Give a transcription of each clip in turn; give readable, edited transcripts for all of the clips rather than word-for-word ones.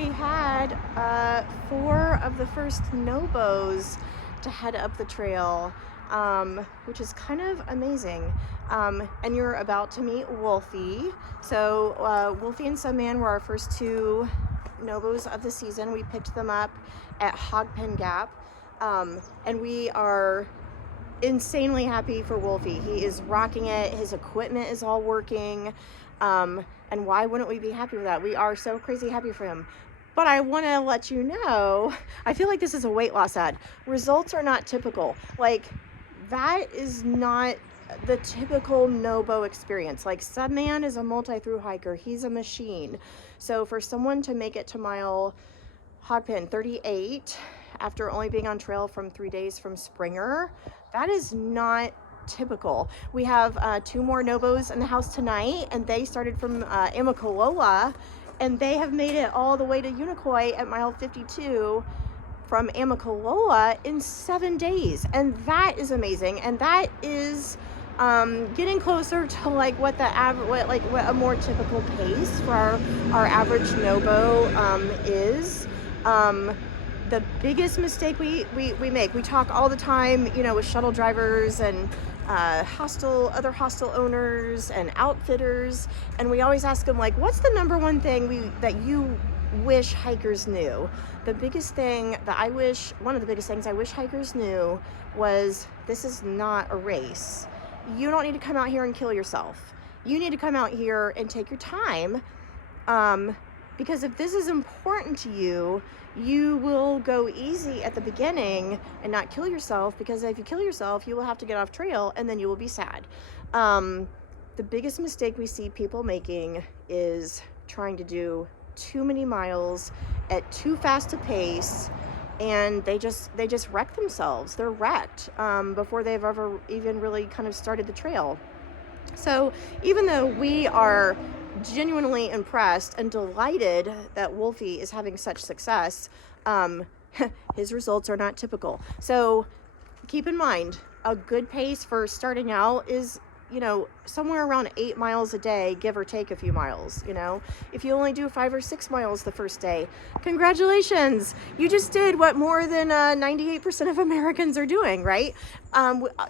already had 4 of the first NOBOs to head up the trail, which is kind of amazing. And you're about to meet Wolfie. So Wolfie and Subman were our first 2 NOBOs of the season. We picked them up at Hogpen Gap, and we are insanely happy for Wolfie. He is rocking it. His equipment is all working. And why wouldn't we be happy with that? We are so crazy happy for him. But I want to let you know, I feel like this is a weight loss ad. Results are not typical. Like, that is not the typical NOBO experience. Like, Subman is a multi-through hiker. He's a machine. So for someone to make it to mile Hogpen 38 after only being on trail from 3 days from Springer, that is not typical. We have 2 more NOBOs in the house tonight, and they started from Amicalola, and they have made it all the way to Unicoi at mile 52 from Amicalola in 7 days, and that is amazing. And that is getting closer to like what a more typical pace for our average NOBO is. The biggest mistake we make, we talk all the time, you know, with shuttle drivers and other hostel owners and outfitters, and we always ask them, like, what's the #1 thing that you wish hikers knew? The biggest thing that one of the biggest things I wish hikers knew was, this is not a race. You don't need to come out here and kill yourself. You need to come out here and take your time, because if this is important to you, you will go easy at the beginning and not kill yourself, because if you kill yourself, you will have to get off trail and then you will be sad. The biggest mistake we see people making is trying to do too many miles at too fast a pace, and they just wreck themselves. They're wrecked before they've ever even really kind of started the trail. So even though we are genuinely impressed and delighted that Wolfie is having such success, his results are not typical. So keep in mind, a good pace for starting out is, you know, somewhere around 8 miles a day, give or take a few miles. You know, if you only do 5 or 6 miles the first day, congratulations, you just did what more than 98% of Americans are doing, right?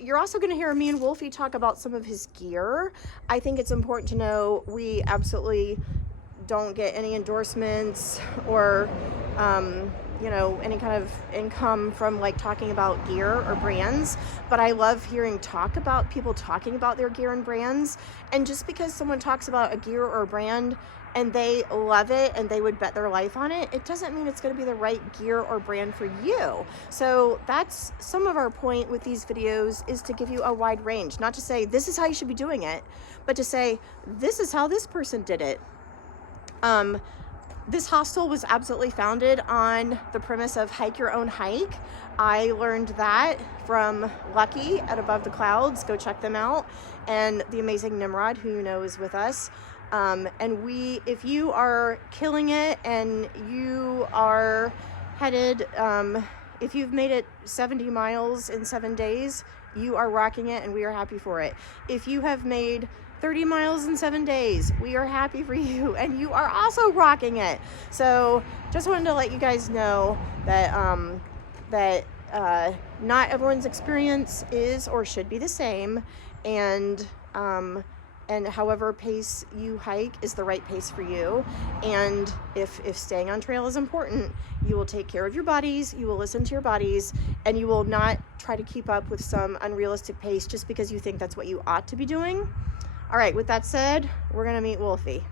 You're also going to hear me and Wolfie talk about some of his gear. I think it's important to know we absolutely don't get any endorsements or you know, any kind of income from like talking about gear or brands, but I love hearing people talking about their gear and brands. And just because someone talks about a gear or a brand and they love it and they would bet their life on it, it doesn't mean it's going to be the right gear or brand for you. So that's some of our point with these videos, is to give you a wide range, not to say this is how you should be doing it, but to say this is how this person did it. This hostel was absolutely founded on the premise of hike your own hike. I learned that from Lucky at Above the Clouds. Go check them out. And the amazing Nimrod, who you know is with us. And if you are killing it and you are headed, if you've made it 70 miles in 7 days, you are rocking it and we are happy for it. If you have made 30 miles in 7 days, we are happy for you, and you are also rocking it. So just wanted to let you guys know that not everyone's experience is or should be the same, and however pace you hike is the right pace for you. And if staying on trail is important, you will take care of your bodies, you will listen to your bodies, and you will not try to keep up with some unrealistic pace just because you think that's what you ought to be doing. All right, with that said, we're gonna meet Wolfie.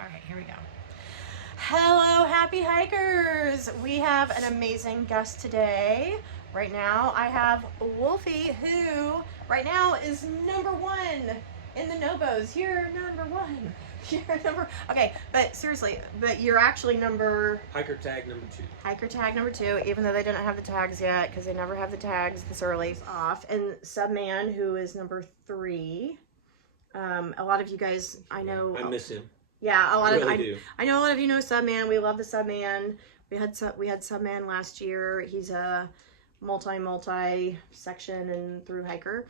All right, here we go. Hello, happy hikers. We have an amazing guest today. Right now, I have Wolfie, who right now is #1 in the NOBOs. You're #1. Okay, but seriously, but you're actually hiker tag number 2. Hiker tag number 2, even though they didn't have the tags yet, because they never have the tags this early off. And Subman, who is #3. A lot of you guys, I know, I miss him. Yeah, I know a lot of you know Subman. We love the Subman. We had Subman last year. He's a multi section and through hiker.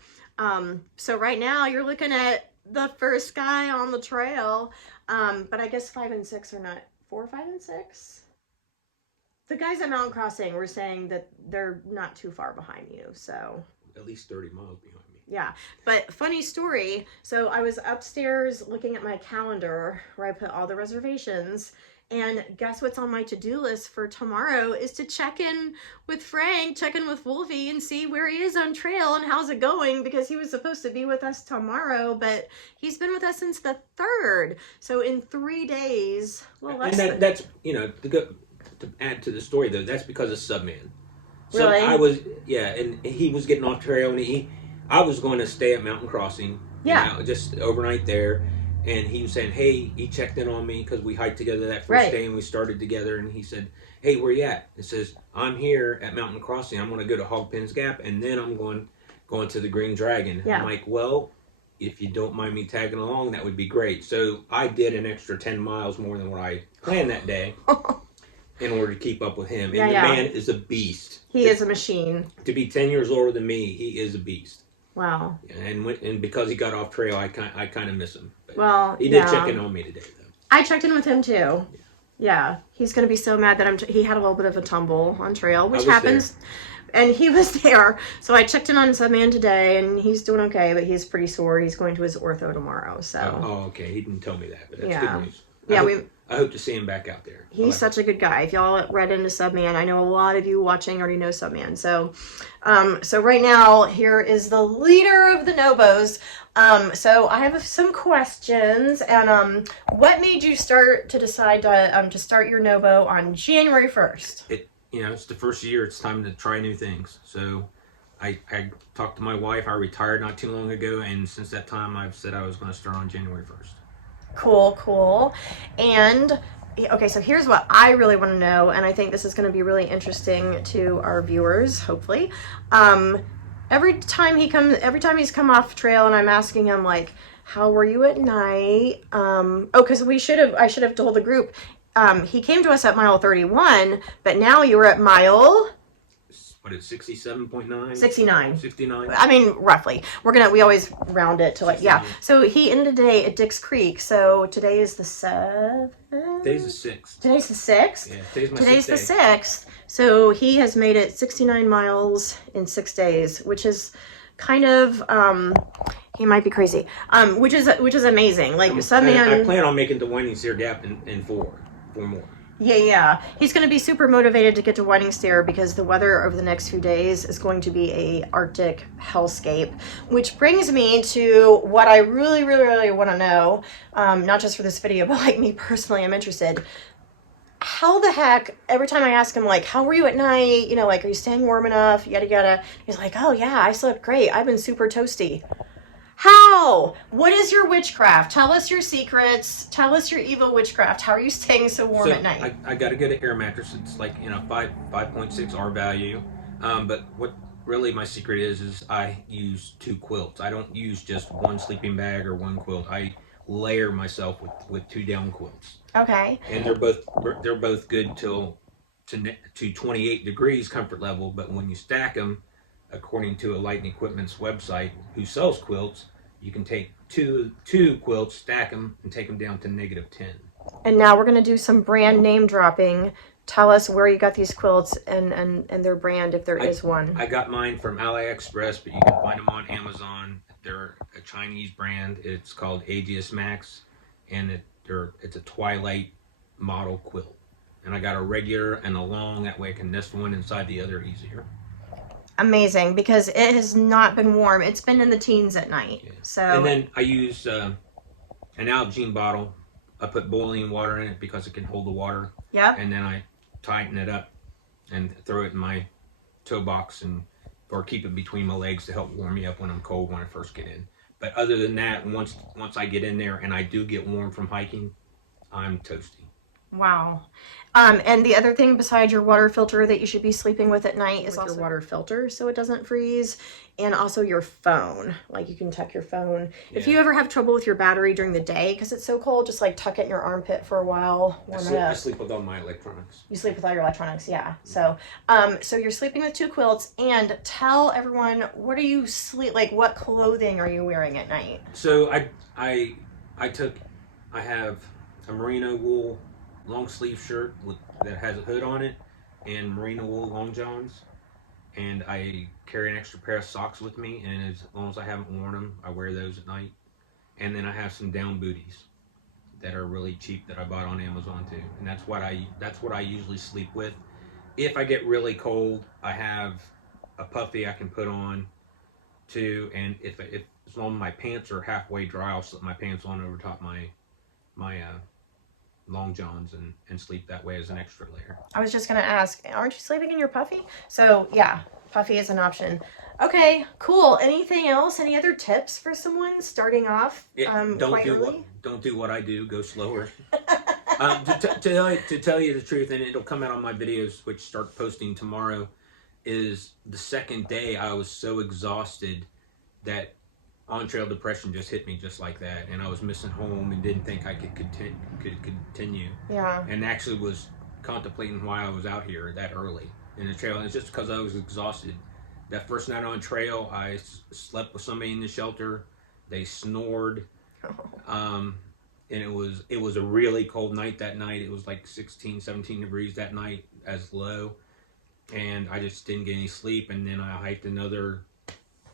So right now you're looking at the first guy on the trail. But I guess 5 and 6 are not 4, 5, and 6. The guys at Mountain Crossing were saying that they're not too far behind you, so. At least 30 miles behind me. Yeah, but funny story. So I was upstairs looking at my calendar where I put all the reservations, and guess what's on my to-do list for tomorrow is to check in with Frank, check in with Wolfie, and see where he is on trail and how's it going, because he was supposed to be with us tomorrow, but he's been with us since the 3rd. So in 3 days, well, that's to add to the story though, that's because of Subman. So really? and he was getting off trail, and I was going to stay at Mountain Crossing, just overnight there, and he was saying, hey, he checked in on me because we hiked together that first day and we started together, and he said, hey, where you at? It says, I'm here at Mountain Crossing. I'm going to go to Hogpens Gap, and then I'm going to the Green Dragon. I'm like, well, if you don't mind me tagging along, that would be great. So I did an extra 10 miles more than what I planned that day. In order to keep up with him. And the man is a beast. He is a machine. To be 10 years older than me, he is a beast. Wow. And because he got off trail, I kind of miss him. But well, he did check in on me today, though. I checked in with him, too. Yeah. He's going to be so mad that he had a little bit of a tumble on trail, which happens. There. And he was there. So I checked in on Subman today, and he's doing okay, but he's pretty sore. He's going to his ortho tomorrow, so. Oh, okay. He didn't tell me that, but that's good news. I hope to see him back out there. He's such a good guy. If y'all read into Subman, I know a lot of you watching already know Subman. So, so right now, here is the leader of the NOBOs. So I have some questions. And what made you decide to start your NOBO on January 1st? It's the first year. It's time to try new things. So I talked to my wife. I retired not too long ago, and since that time, I've said I was going to start on January 1st. Cool. And okay, so here's what I really want to know, and I think this is going to be really interesting to our viewers, hopefully. Every time he's come off trail, and I'm asking him like, how were you at night? Because I should have told the group. He came to us at mile 31, but now you were at mile. What is 67.9? 69. I mean, roughly. We always round it to like, 69. So he ended the day at Dix Creek. So today is the 7th? Today's the 6th. Today's the 6th? Yeah, today's the 6th. So he has made it 69 miles in 6 days, which is kind of, he might be crazy, which is amazing. Like, Subman. I plan on making the Winding Stair Gap in 4 more. Yeah. He's going to be super motivated to get to Winding Stair because the weather over the next few days is going to be a Arctic hellscape, which brings me to what I really, really, really want to know, not just for this video, but like me personally, I'm interested. How the heck, every time I ask him, like, how were you at night? You know, like, are you staying warm enough? Yada, yada. He's like, oh, yeah, I slept great. I've been super toasty. How? What is your witchcraft? Tell us your secrets. Tell us your evil witchcraft. How are you staying so warm at night? I got to get an air mattress. It's like 5.6 R value. But what really my secret is I use 2 quilts. I don't use just one sleeping bag or one quilt. I layer myself with 2 down quilts. Okay. And they're both good to 28 degrees comfort level. But when you stack them, according to a Light & Equipment's website, who sells quilts, you can take two quilts, stack them, and take them down to -10. And now we're going to do some brand name dropping. Tell us where you got these quilts and their brand, if there is one. I got mine from AliExpress, but you can find them on Amazon. They're a Chinese brand. It's called Aegis Max, and it's a twilight model quilt. And I got a regular and a long, that way I can nest one inside the other easier. Amazing, because it has not been warm. It's been in the teens at night. Yeah. So. And then I use an Algene bottle. I put boiling water in it because it can hold the water. Yeah. And then I tighten it up and throw it in my toe box or keep it between my legs to help warm me up when I'm cold when I first get in. But other than that, once I get in there and I do get warm from hiking, I'm toasty. Wow. And the other thing besides your water filter that you should be sleeping with at night is also your water filter so it doesn't freeze, and also your phone. Like, you can tuck your phone. Yeah. If you ever have trouble with your battery during the day because it's so cold, just like tuck it in your armpit for a while. I sleep with all my electronics. You sleep with all your electronics, yeah. So so you're sleeping with 2 quilts, and tell everyone, what clothing are you wearing at night? So I have a merino wool long sleeve shirt that has a hood on it, and merino wool long johns. And I carry an extra pair of socks with me, and as long as I haven't worn them, I wear those at night. And then I have some down booties that are really cheap that I bought on Amazon too, and that's what I usually sleep with. If I get really cold, I have a puffy I can put on too, and if as long as my pants are halfway dry, I'll slip my pants on over top my long johns and sleep that way as an extra layer. I was just gonna ask, aren't you sleeping in your puffy? So yeah, puffy is an option. Okay, cool. Anything else? Any other tips for someone starting off? Don't do what I do. Go slower. To tell you the truth, and it'll come out on my videos, which start posting tomorrow, is the second day I was so exhausted that on-trail depression just hit me just like that, and I was missing home and didn't think I could continue. Yeah. And actually was contemplating why I was out here that early in the trail, and it's just because I was exhausted. That first night on trail, I slept with somebody in the shelter. They snored. And it was a really cold night that night. It was like 16, 17 degrees that night as low. And I just didn't get any sleep. And then I hiked another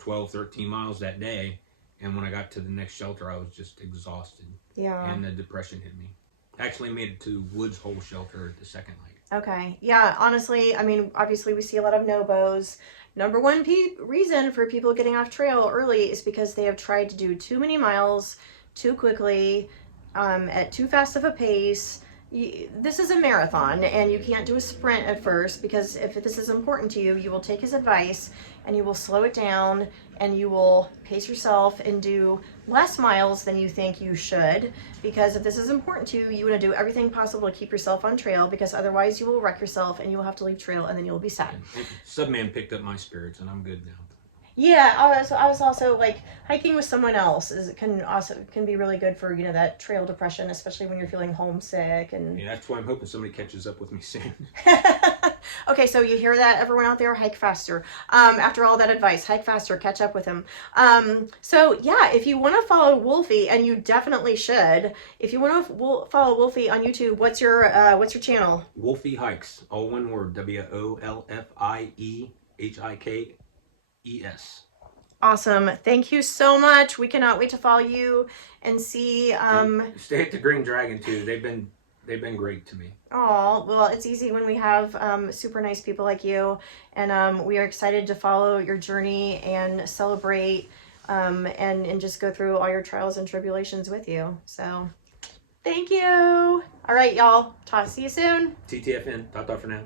12, 13 miles that day. And when I got to the next shelter, I was just exhausted. Yeah. And the depression hit me. Actually made it to Woods Hole Shelter the second night. Okay. Yeah, honestly, I mean, obviously we see a lot of NOBOs. Number one reason for people getting off trail early is because they have tried to do too many miles too quickly, at too fast of a pace. This is a marathon, and you can't do a sprint at first, because if this is important to you, you will take his advice and you will slow it down and you will pace yourself and do less miles than you think you should, because if this is important to you, you want to do everything possible to keep yourself on trail, because otherwise you will wreck yourself and you will have to leave trail and then you'll be sad. Subman picked up my spirits and I'm good now. Yeah, I was also like, hiking with someone else can be really good for, that trail depression, especially when you're feeling homesick. And yeah, that's why I'm hoping somebody catches up with me soon. Okay, so you hear that, everyone out there? Hike faster. After all that advice, hike faster, catch up with him. So yeah, if you want to follow Wolfie, and you definitely should, if you want to follow Wolfie on YouTube, what's your channel? Wolfie Hikes, all one word, WOLFIEHIKES. Awesome. Thank you so much. We cannot wait to follow you and see. Stay at the Green Dragon too. They've been great to me. Oh, well, it's easy when we have super nice people like you, and we are excited to follow your journey and celebrate and just go through all your trials and tribulations with you. So thank you. All right, y'all. See you soon. TTFN. Ta for now.